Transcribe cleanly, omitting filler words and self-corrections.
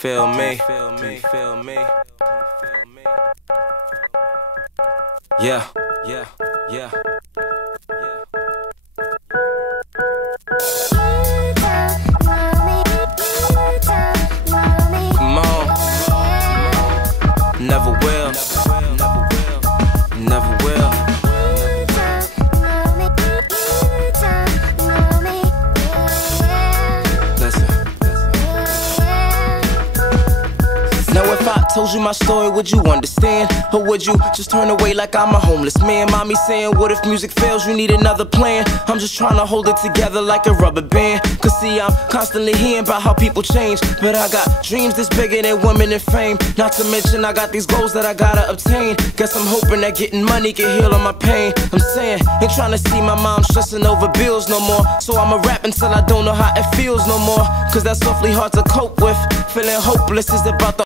feel me? Yeah. Come on. Never will. Never will. Listen. Now if I told you my story, would you understand? Or would you just turn away like I'm a homeless man? Mommy saying, what if music fails, you need another plan? I'm just trying to hold it together like a rubber band. Cause see, I'm constantly hearing about how people change, but I got dreams that's bigger than women and fame. Not to mention I got these goals that I gotta obtain. Guess I'm hoping that getting money can heal all my pain. I'm saying, ain't trying to see my mom stressing over bills no more. So I'ma rap until I don't know how it feels no more. Cause that's awfully hard to cope with. Feeling hopeless is about the